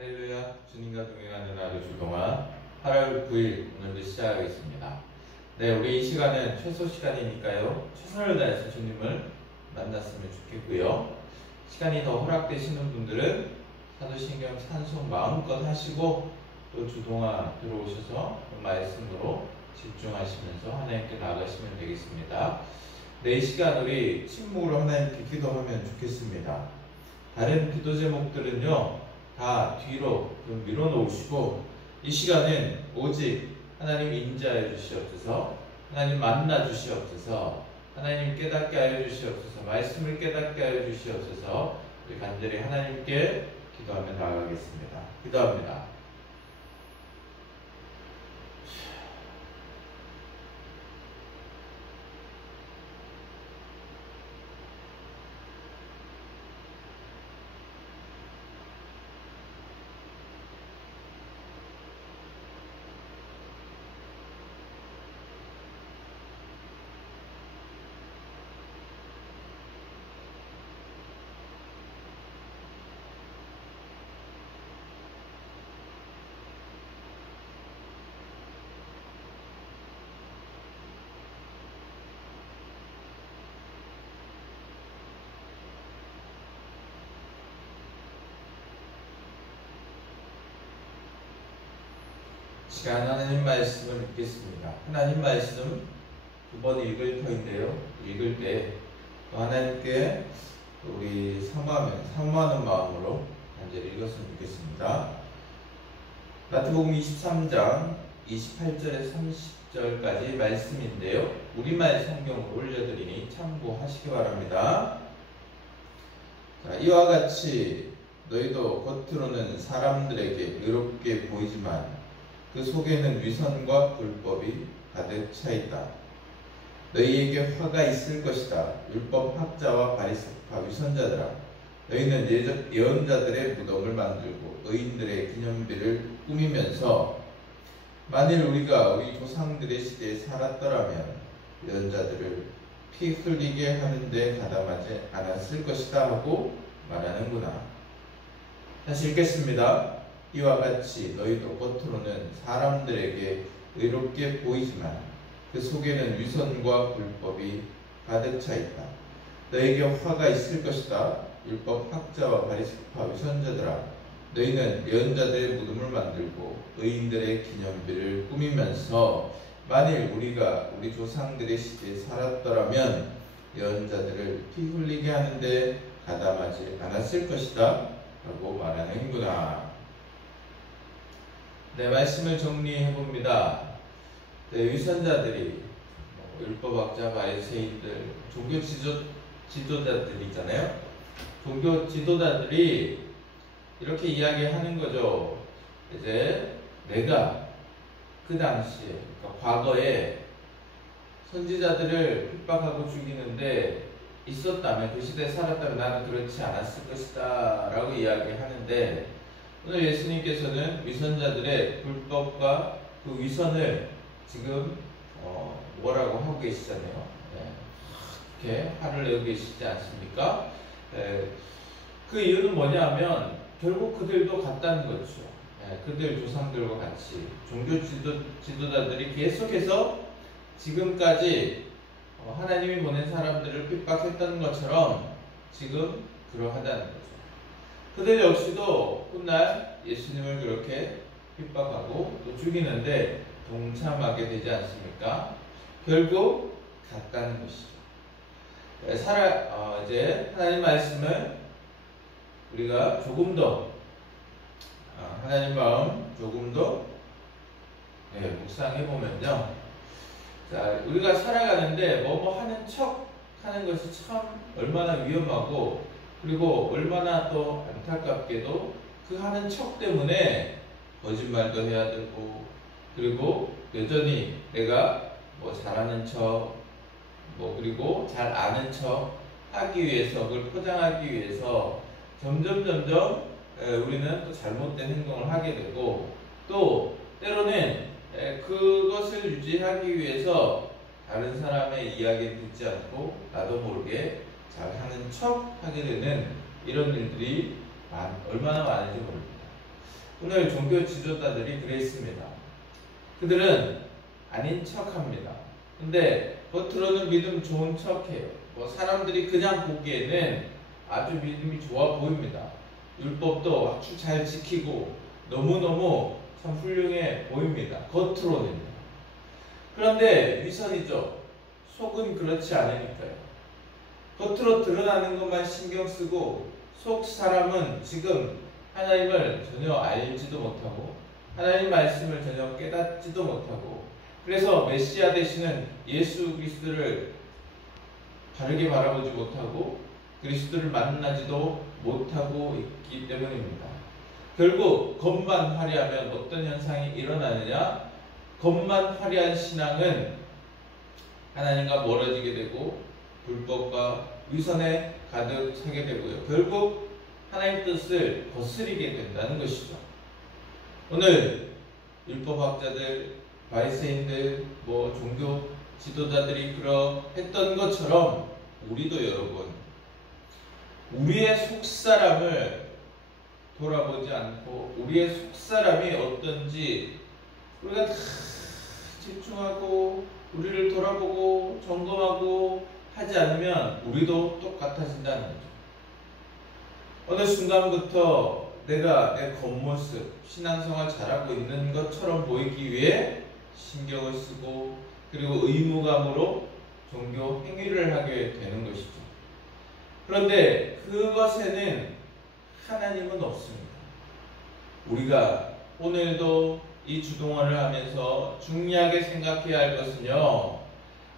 할렐루야, 주님과 동행하는 하루 주동안 8월 9일 오늘도 시작하겠습니다. 네, 우리 이 시간은 최소 시간이니까요. 최선을 다해서 주님을 만났으면 좋겠고요. 시간이 더 허락되시는 분들은 사도신경 찬송 마음껏 하시고 또 주동안 들어오셔서 말씀으로 집중하시면서 하나님께 나아가시면 되겠습니다. 네, 이 시간 우리 침묵으로 하나님께 기도하면 좋겠습니다. 다른 기도 제목들은요 다 뒤로 좀 밀어놓으시고 이 시간은 오직 하나님 인자해 주시옵소서, 하나님 만나 주시옵소서, 하나님 깨닫게 하여 주시옵소서, 말씀을 깨닫게 하여 주시옵소서. 우리 간절히 하나님께 기도하며 나아가겠습니다. 기도합니다. 시간 하나님 말씀을 읽겠습니다. 하나님 말씀 두 번 읽을 터인데요. 읽을 때 또 하나님께 우리 사모하는 마음으로 간절히 읽었으면 좋겠습니다. 마태복음 23장 28절에 30절까지 말씀인데요. 우리말 성경으로 올려드리니 참고하시기 바랍니다. 자, 이와 같이 너희도 겉으로는 사람들에게 의롭게 보이지만 그 속에는 위선과 불법이 가득 차 있다. 너희에게 화가 있을 것이다. 율법 학자와 바리새파 위선자들아, 너희는 예언자들의 무덤을 만들고 의인들의 기념비를 꾸미면서 만일 우리가 우리 조상들의 시대에 살았더라면 예언자들을 피 흘리게 하는데 가담하지 않았을 것이다 하고 말하는구나. 다시 읽겠습니다. 이와 같이 너희도 겉으로는 사람들에게 의롭게 보이지만 그 속에는 위선과 불법이 가득 차 있다. 너에게 화가 있을 것이다. 율법 학자와 바리새파 위선자들아, 너희는 예언자들의 무덤을 만들고 의인들의 기념비를 꾸미면서 만일 우리가 우리 조상들의 시대에 살았더라면 예언자들을 피 흘리게 하는데 가담하지 않았을 것이다 라고 말하는구나. 네, 말씀을 정리해봅니다. 네, 위선자들이 율법학자, 바리새인들, 종교 지도자들 있잖아요. 종교 지도자들이 이렇게 이야기하는 거죠. 이제 내가 그 당시에, 그러니까 과거에 선지자들을 핍박하고 죽이는데 있었다면, 그 시대에 살았다면 나는 그렇지 않았을 것이다 라고 이야기하는데, 오늘 예수님께서는 위선자들의 불법과 그 위선을 지금 뭐라고 하고 계시잖아요. 이렇게 화를 내고 계시지 않습니까? 그 이유는 뭐냐면 결국 그들도 같다는 거죠. 그들 조상들과 같이 종교 지도자들이 계속해서 지금까지 하나님이 보낸 사람들을 핍박했다는 것처럼 지금 그러하다는 거죠. 그들 역시도 훗날 예수님을 그렇게 핍박하고 또 죽이는데 동참하게 되지 않습니까? 결국 같다는 것이죠. 이제 하나님 말씀을 우리가 조금 더 하나님 마음 조금 더 묵상해 보면요. 자, 우리가 살아가는데 뭐뭐 하는 척 하는 것이 참 얼마나 위험하고, 그리고 얼마나 또 안타깝게도 그 하는 척 때문에 거짓말도 해야 되고, 그리고 여전히 내가 뭐 잘하는 척, 그리고 잘 아는 척 하기 위해서, 그걸 포장하기 위해서 점점 우리는 또 잘못된 행동을 하게 되고, 또 때로는 그것을 유지하기 위해서 다른 사람의 이야기를 듣지 않고 나도 모르게 잘하는 척 하게 되는 이런 일들이 얼마나 많은지 모릅니다. 오늘 종교 지도자들이 그랬습니다. 그들은 아닌 척합니다. 근데 겉으로는 믿음 좋은 척해요. 뭐 사람들이 그냥 보기에는 아주 믿음이 좋아 보입니다. 율법도 아주 잘 지키고 너무너무 참 훌륭해 보입니다. 겉으로는요. 그런데 위선이죠. 속은 그렇지 않으니까요. 겉으로 드러나는 것만 신경 쓰고 속 사람은 지금 하나님을 전혀 알지도 못하고 하나님 말씀을 전혀 깨닫지도 못하고 그래서 메시아 되시는 예수 그리스도를 바르게 바라보지 못하고 그리스도를 만나지도 못하고 있기 때문입니다. 결국 겉만 화려하면 어떤 현상이 일어나느냐? 겉만 화려한 신앙은 하나님과 멀어지게 되고 불법과 위선에 가득 차게 되고요. 결국 하나님 뜻을 거스리게 된다는 것이죠. 오늘 율법학자들, 바리새인들, 종교 지도자들이 그러했던 것처럼 우리도 여러분 우리의 속사람을 돌아보지 않고 우리의 속사람이 어떤지 우리가 다 집중하고 우리를 돌아보고 점검하고 하지 않으면 우리도 똑같아진다는 거죠. 어느 순간부터 내가 내 겉모습, 신앙생활 잘하고 있는 것처럼 보이기 위해 신경을 쓰고 그리고 의무감으로 종교 행위를 하게 되는 것이죠. 그런데 그것에는 하나님은 없습니다. 우리가 오늘도 이 주동원을 하면서 중요하게 생각해야 할 것은요,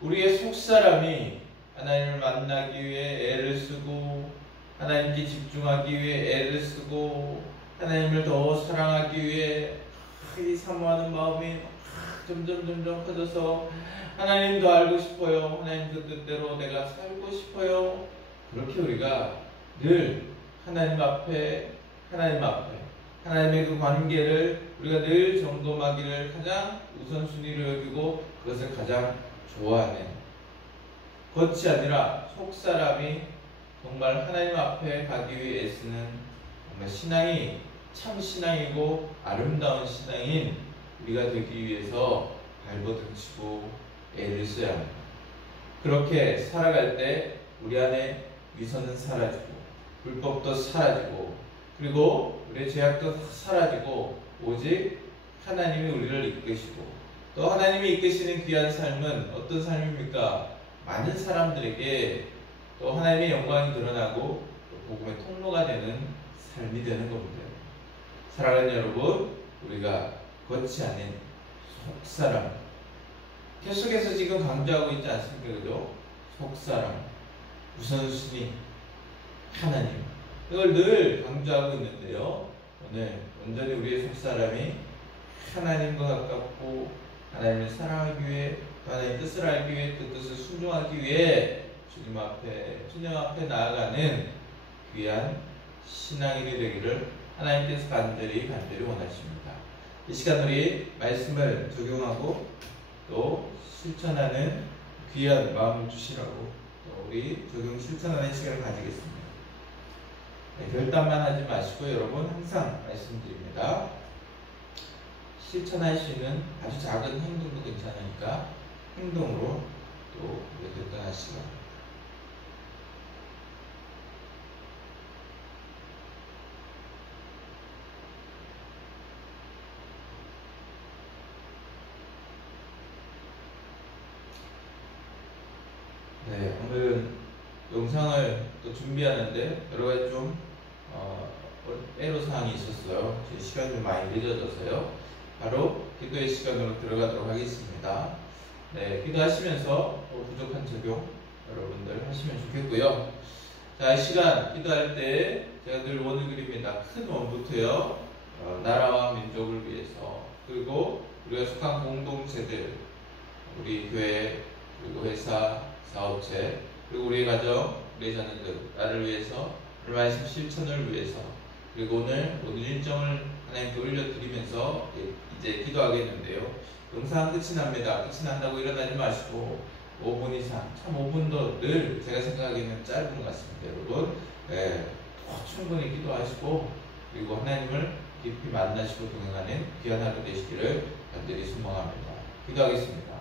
우리의 속사람이 하나님을 만나기 위해 애를 쓰고 하나님께 집중하기 위해 애를 쓰고 하나님을 더 사랑하기 위해 이 사모하는 마음이 점점 커져서 하나님도 알고 싶어요. 하나님 그 뜻대로 내가 살고 싶어요. 그렇게 우리가 늘 하나님의 하나님의 그 관계를 우리가 늘 점검하기를 가장 우선순위로 여기고 그것을 가장 좋아하는 겉이 아니라 속사람이 정말 하나님 앞에 가기 위해 애쓰는 정말 신앙이 참 신앙이고 아름다운 신앙인 우리가 되기 위해서 발버둥치고 애를 써야 합니다. 그렇게 살아갈 때 우리 안에 위선은 사라지고 불법도 사라지고 그리고 우리의 죄악도 사라지고 오직 하나님이 우리를 이끄시고 또 하나님이 이끄시는 귀한 삶은 어떤 삶입니까? 많은 사람들에게 또 하나님의 영광이 드러나고 또 복음의 통로가 되는 삶이 되는 겁니다. 사랑하는 여러분, 우리가 겉이 아닌 속사람 계속해서 지금 강조하고 있지 않습니까? 그죠? 속사람, 우선순위, 하나님 이걸 늘 강조하고 있는데요. 오늘 온전히 우리의 속사람이 하나님과 가깝고 하나님을 사랑하기 위해 하나님의 뜻을 알기 위해 그 뜻을 순종하기 위해 주님 앞에 나아가는 귀한 신앙이 되기를 하나님께서 간절히 원하십니다. 이 시간 우리 말씀을 적용하고 또 실천하는 귀한 마음을 주시라고 또 우리 적용 실천하는 시간을 가지겠습니다. 네, 결단만 하지 마시고 여러분 항상 말씀드립니다. 실천할 수 있는 아주 작은 행동도 괜찮으니까 행동으로 또 결단하시기 바랍니다. 네, 오늘은 영상을 또 준비하는데 여러 가지 좀 애로사항이 있었어요. 제 시간이 좀 많이 늦어져서요. 바로 기도의 시간으로 들어가도록 하겠습니다. 네, 기도하시면서 부족한 적용 여러분들 하시면 좋겠고요. 자, 이 시간 기도할 때 제가 늘 원을 그립니다. 큰 원부터요. 나라와 민족을 위해서 그리고 우리가 속한 공동체들 우리 교회 그리고 회사 사업체 그리고 우리 가정 우리 자녀들 나를 위해서 오늘 말씀 실천을 위해서 그리고 오늘 모든 일정을 하나님께 올려드리면서 이제 기도하겠는데요. 영상 끝이 납니다. 끝이 난다고 일어나지 마시고 5분 이상 참 5분도 늘 제가 생각하기에는 짧은 것 같습니다. 여러분 충분히 기도하시고 그리고 하나님을 깊이 만나시고 동행하는 귀한 하루 되시기를 간절히 소망합니다. 기도하겠습니다.